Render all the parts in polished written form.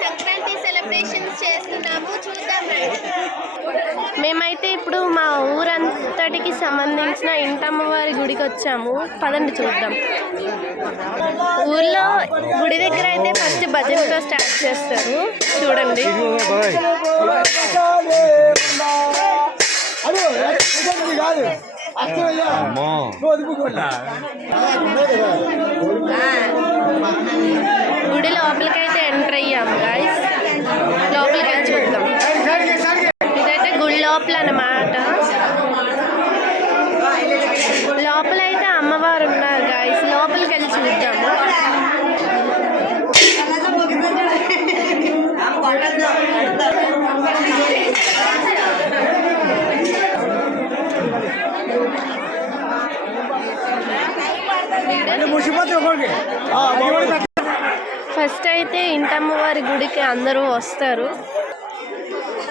Sankranti celebrations చేస్తున్నాము, చూద్దాం. మేమైతే ఇప్పుడు మా ఊరంతటికి సంబంధించిన ఇంటమ్మవారి గుడికి వచ్చాము. పదండి చూద్దాం. ఊర్లో గుడి దగ్గర అయితే ఫస్ట్ భజనతో స్టార్ట్ చేస్తారు. చూడండి. గుడి లోపలికైతే ఎంటర్ అయ్యాము గాయ్స్. లోపలికి వెళ్ళి చూద్దాం. ఇదైతే గుడి లోపల అన్నమాట. లోపలైతే అమ్మవారు ఉన్నారు గాయ్స్. లోపలికి వెళ్ళి చూద్దాము. ఫస్ట్ అయితే ఇంటమ్మవారి గుడికి అందరూ వస్తారు.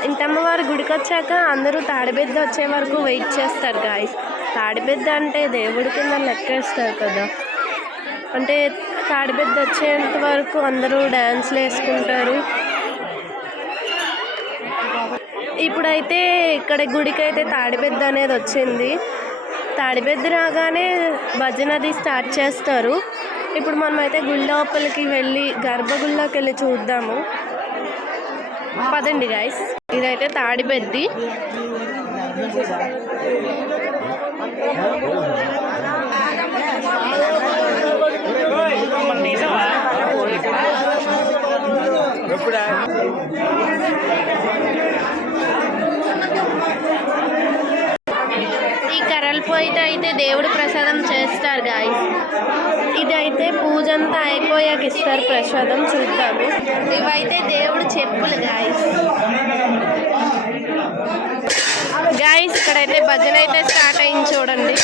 ఇంటమ్మవారి గుడికి వచ్చాక అందరూ తాడిబెద్ద వచ్చే వరకు వెయిట్ చేస్తారు గాయ్స్. తాడిబెద్ద అంటే దేవుడి కింద లెక్కేస్తారు కదా, అంటే తాడిబెద్ద వచ్చేంత వరకు అందరూ డ్యాన్స్లు వేసుకుంటారు. ఇప్పుడైతే ఇక్కడ గుడికి అయితే తాడిబెద్ద అనేది వచ్చింది. తాడిబెద్ద రాగానే భజనది స్టార్ట్ చేస్తారు. ఇప్పుడు మనమైతే గుడి లోపలికి వెళ్ళి గర్భగుడిలోకి వెళ్ళి చూద్దాము. పదండి గాయ్స్. ఇదైతే తాడిబెద్ది. ఈ కర్రల పోయితే అయితే దేవుడు ప్రసాదం చేస్తారు గాయ్స్. ఇదైతే పూజ అంతా అయిపోయాక ఇస్తారు ప్రసాదం. చూద్దాము. ఇవైతే దేవుడు చెప్పులు గాయ్స్. గాయ్స్ ఇక్కడైతే భజన అయితే స్టార్ట్ అయింది చూడండి.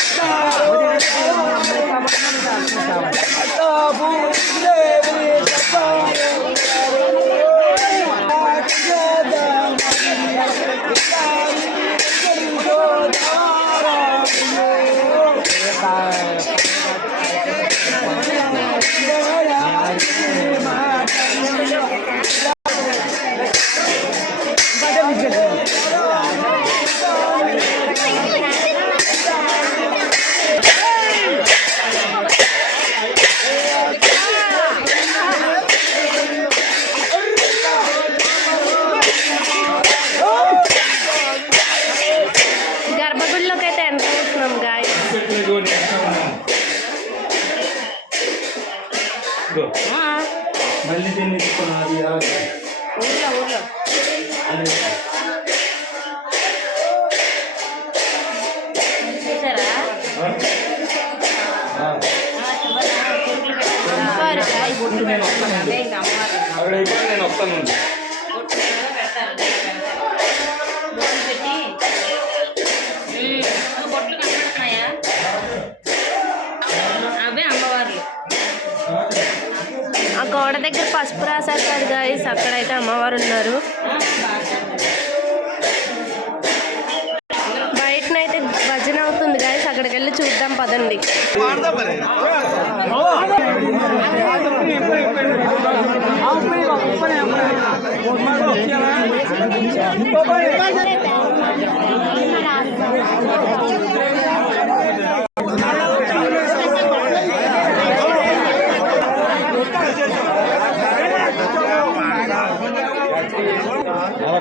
గర్భగుడిలోకి అయితే ఎంటర్ అవుతున్నాం గాయ్స్. నేను వస్తాను. ఆ గోడ దగ్గర పసుపు రాశారు కదా గాయ్స్, అక్కడైతే అమ్మవారు ఉన్నారు. బయటనైతే భజన అవుతుంది గాయ్స్. అక్కడికి వెళ్ళి చూద్దాం పదండి.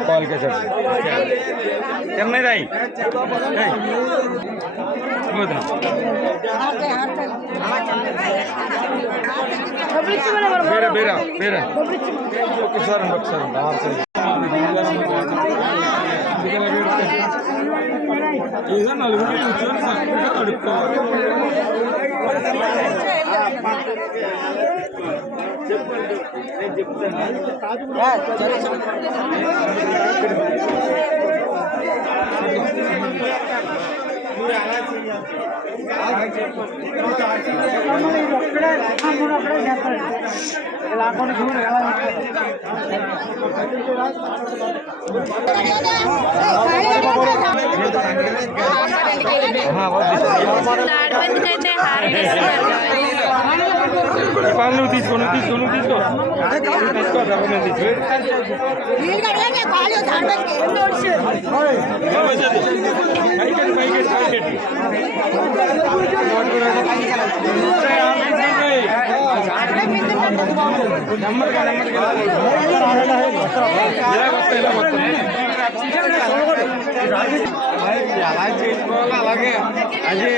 कॉल के सर कम नहीं रही बेरा बेरा बेरा सर తాడిపత్రికి అయితే హారతి ఇస్తున్నారు. పాలు నువ్వు తీసుకో డబ్బా అలా చేసుకోవాలి అలాగే అది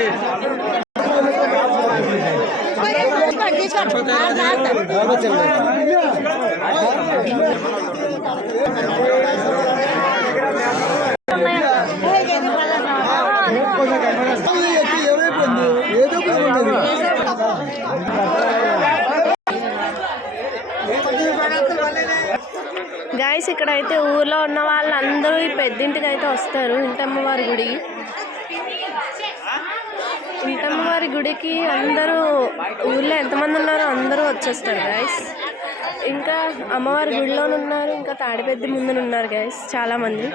గాయస్ ఇక్కడైతే ఊర్లో ఉన్న వాళ్ళందరూ ఈ పెద్దింటికి అయితే వస్తారు. ఇంటమ్మవారి గుడి, ఇంటమ్మవారి గుడికి అందరూ ఊర్లో ఎంతమంది ఉన్నారో అందరూ వచ్చేస్తారు గాయస్. ఇంకా అమ్మవారి గుడిలోనే ఉన్నారు, ఇంకా తాడిపెద్ది ముందున ఉన్నారు గాయస్ చాలామంది.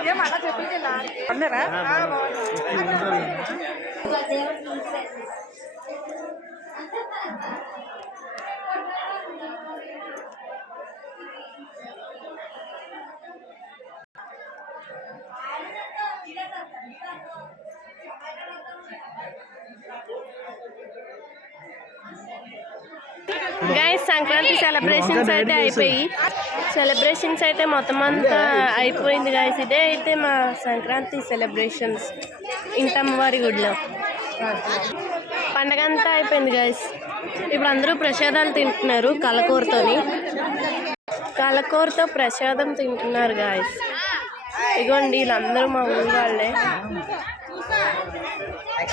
గైస్ సంక్రాంతి సెలబ్రేషన్స్ అయితే అయిపోయి, సెలబ్రేషన్స్ అయితే మొత్తం అంతా అయిపోయింది గైస్. ఇదే అయితే మా సంక్రాంతి సెలబ్రేషన్స్ ఇంటమ్మవారి గుడిలో. పండగ అంతా అయిపోయింది గైస్. ఇప్పుడు అందరూ ప్రసాదాలు తింటున్నారు కలకూరతోని. కలకూరతో ప్రసాదం తింటున్నారు గాయస్. ఇగోండి వీళ్ళందరూ మా ఊరు వాళ్ళే.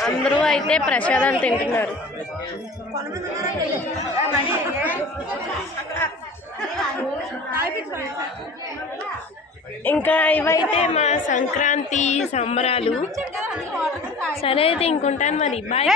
అందరూ అయితే ప్రసాదాలు తింటున్నారు. ఇంకా ఇవైతే మా సంక్రాంతి సంబరాలు. సరే అయితే ఇంకుంటాను మరి, బాయ్.